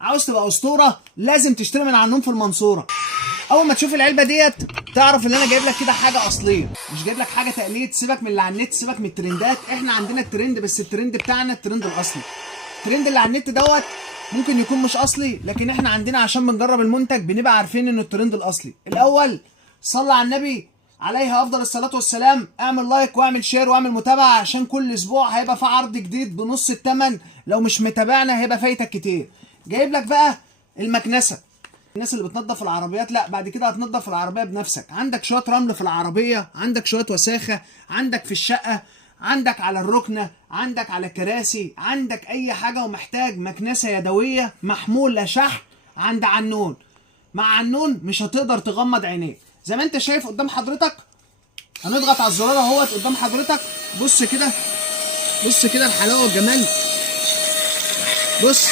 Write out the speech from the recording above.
عاوز تبقى اسطوره لازم تشتري من عنهم في المنصوره. اول ما تشوف العلبه ديت تعرف ان انا جايب لك كده حاجه اصليه، مش جايب لك حاجه تقليد. سيبك من اللي على النت، سيبك من الترندات، احنا عندنا الترند، بس الترند بتاعنا الترند الاصلي. الترند اللي على النت دوت ممكن يكون مش اصلي، لكن احنا عندنا عشان بنجرب المنتج بنبقى عارفين انه الترند الاصلي. الاول صلى على النبي عليه افضل الصلاه والسلام، اعمل لايك واعمل شير واعمل متابعه، عشان كل اسبوع هيبقى في عرض جديد بنص الثمن. لو مش متابعنا هيبقى فايتك كتير. جايب لك بقى المكنسه. الناس اللي بتنظف العربيات، لا بعد كده هتنظف العربيه بنفسك. عندك شويه رمل في العربيه، عندك شويه وساخه، عندك في الشقه، عندك على الركنه، عندك على الكراسي، عندك اي حاجه ومحتاج مكنسه يدويه محموله شحن عند عنون. مع عنون مش هتقدر تغمض عينيك. زي ما انت شايف قدام حضرتك، هنضغط على الزرار اهوت قدام حضرتك. بص كده، بص كده الحلاوه والجمال. بص